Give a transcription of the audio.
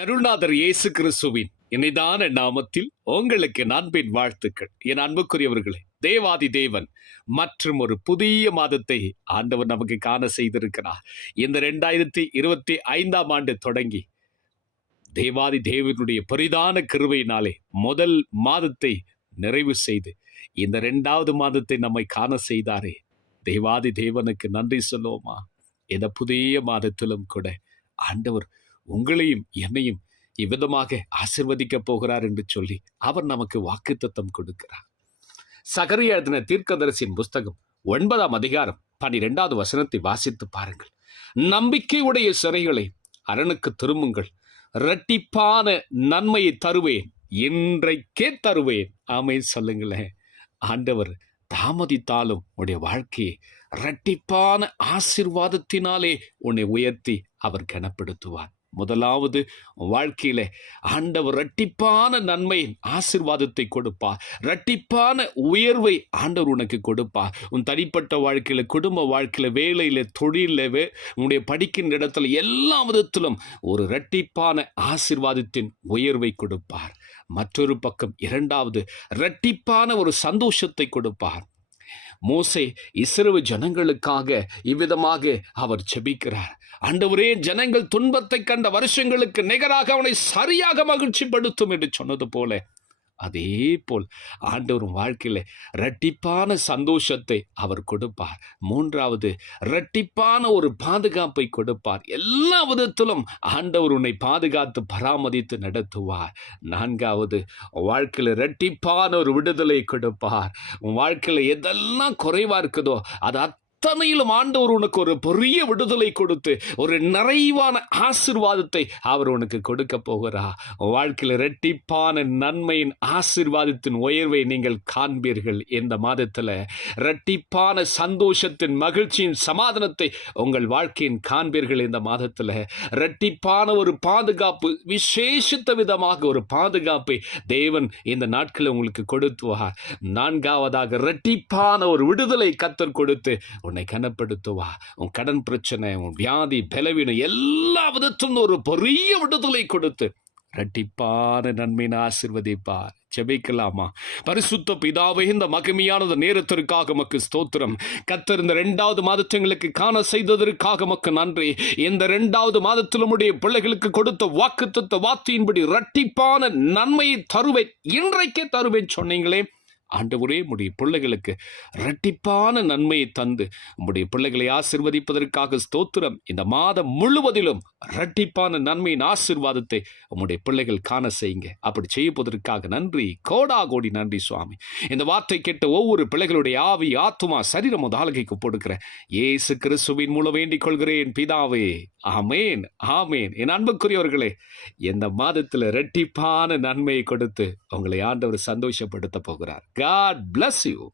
அருள்நாதர் இயேசு கிறிஸ்துவின் இணைதான நாமத்தில் உங்களுக்கு நண்பின் வாழ்த்துக்கள். என் அன்புக்குரியவர்களே தேவாதி தேவன் மற்றும் ஒரு புதிய மாதத்தை ஆண்டவர் நமக்கு காண செய்திருக்கிறார். இந்த ரெண்டாயிரத்தி இருபத்தி ஐந்தாம் ஆண்டு தொடங்கி தேவாதி தேவனுடைய பெரிதான கிருபையினாலே முதல் மாதத்தை நிறைவு செய்து இந்த ரெண்டாவது மாதத்தை நம்மை காண செய்தாரே. தேவாதி தேவனுக்கு நன்றி சொல்லுவோமா? இந்த புதிய மாதத்திலும் கூட ஆண்டவர் உங்களையும் என்னையும் இவ்விதமாக ஆசிர்வதிக்கப் போகிறார் என்று சொல்லி அவர் நமக்கு வாக்குத்தத்தம் கொடுக்கிறார். சகரிய எழுதின தீர்க்கதரிசியின் புஸ்தகம் ஒன்பதாம் அதிகாரம் பனிரெண்டாவது வசனத்தை வாசித்து பாருங்கள். நம்பிக்கையுடைய சிறைகளை அரணுக்கு திரும்புங்கள். இரட்டிப்பான நன்மையை தருவேன். இன்றைக்கே தருவேன். ஆமை சொல்லுங்களேன் ஆண்டவர் தாமதித்தாலும் உன்னுடைய வாழ்க்கையை இரட்டிப்பான ஆசிர்வாதத்தினாலே உன்னை உயர்த்தி அவர் கனப்படுத்துவார். முதலாவது வாழ்க்கையில ஆண்டவர் இரட்டிப்பான நன்மையின் ஆசிர்வாதத்தை கொடுப்பார். இரட்டிப்பான உயர்வை ஆண்டவர் உனக்கு கொடுப்பார். உன் தனிப்பட்ட வாழ்க்கையில குடும்ப வாழ்க்கையில வேலையில தொழில உன்னுடைய படிக்கின்ற இடத்துல எல்லா விதத்திலும் ஒரு இரட்டிப்பான ஆசிர்வாதத்தின் உயர்வை கொடுப்பார். மற்றொரு பக்கம் இரண்டாவது இரட்டிப்பான ஒரு சந்தோஷத்தை கொடுப்பார். மோசே இஸ்ரவு ஜனங்களுக்காக இவ்விதமாக அவர் செபிக்கிறார் ஆண்டவரே ஜனங்கள் துன்பத்தை கண்ட வருஷங்களுக்கு நிகராக அவனை சரியாக மகிழ்ச்சிப்படுத்தும் என்று சொன்னது போல அதே போல் ஆண்டவர் வாழ்க்கையில் இரட்டிப்பான சந்தோஷத்தை அவர் கொடுப்பார். மூன்றாவது இரட்டிப்பான ஒரு பாதுகாப்பை கொடுப்பார். எல்லா விதத்திலும் ஆண்டவர் உன்னை பாதுகாத்து பராமரித்து நடத்துவார். நான்காவது வாழ்க்கையில் இரட்டிப்பான ஒரு விடுதலை கொடுப்பார். உன் வாழ்க்கையில் எதெல்லாம் குறைவாக இருக்குதோ அது அத்தனையிலும் ஆண்டவர் உனக்கு ஒரு பெரிய விடுதலை கொடுத்து ஒரு நிறைவான ஆசிர்வாதத்தை அவர் உனக்கு கொடுக்க போகிறார் உன் வாழ்க்கையில இரட்டிப்பான நன்மையின் ஆசிர்வாதத்தின் உயர்வை நீங்கள் காண்பீர்கள். இந்த மாதத்துல இரட்டிப்பான சந்தோஷத்தின் மகிழ்ச்சியின் சமாதானத்தை உங்கள் வாழ்க்கையின் காண்பீர்கள். இந்த மாதத்துல இரட்டிப்பான ஒரு பாதுகாப்பு விசேஷித்த விதமாக ஒரு பாதுகாப்பை தேவன் இந்த நாட்களில் உங்களுக்கு கொடுத்துவார். நான்காவதாக இரட்டிப்பான ஒரு விடுதலை கத்தர் கொடுத்து உன்னை கனப்படுத்துவா. உன் கடன் பிரச்சனை உன் வியாதி பலவீனம் எல்லா விதத்திலும் ஒரு பெரிய விடுதலை கொடுத்து இரட்டிப்பான நன்மையின் ஆசிர்வதிப்பார் ஜெபிக்கலாமா? பரிசுத்த பிதாவை இந்த மகிமையானது நேரத்திற்காக மக்கு ஸ்தோத்திரம். கத்தர் இந்த ரெண்டாவது மாதத்தங்களுக்கு காண செய்ததற்காக மக்கு நன்றி. இந்த ரெண்டாவது மாதத்தில் உடைய பிள்ளைகளுக்கு கொடுத்த வாக்குத்தத்த வார்த்தையின்படி இரட்டிப்பான நன்மையை தருவேன். இன்றைக்கே தருவேன் சொன்னீங்களே. ஆண்டவரே உம்முடைய பிள்ளைகளுக்கு இரட்டிப்பான நன்மையை தந்து உம்முடைய பிள்ளைகளை ஆசிர்வதிப்பதற்காக ஸ்தோத்திரம். இந்த மாதம் முழுவதிலும் இரட்டிப்பான நன்மையின் ஆசிர்வாதத்தை உம்முடைய பிள்ளைகள் காண செய்யுங்க. அப்படி செய்யப்பதற்காக நன்றி. கோடா கோடி நன்றி சுவாமி. இந்த வார்த்தை கேட்ட ஒவ்வொரு பிள்ளைகளுடைய ஆவி ஆத்துமா சரீரம் ஆளுகைக்கு போடுக்கிறேன் ஏசு கிறிஸ்துவின் மூலம் வேண்டிக் கொள்கிறேன் பிதாவே. ஆமேன் ஆமேன். என் அன்புக்குரியவர்களே இந்த மாதத்தில் இரட்டிப்பான நன்மையை கொடுத்து உங்களை ஆண்டவர் சந்தோஷப்படுத்த போகிறார். God bless you.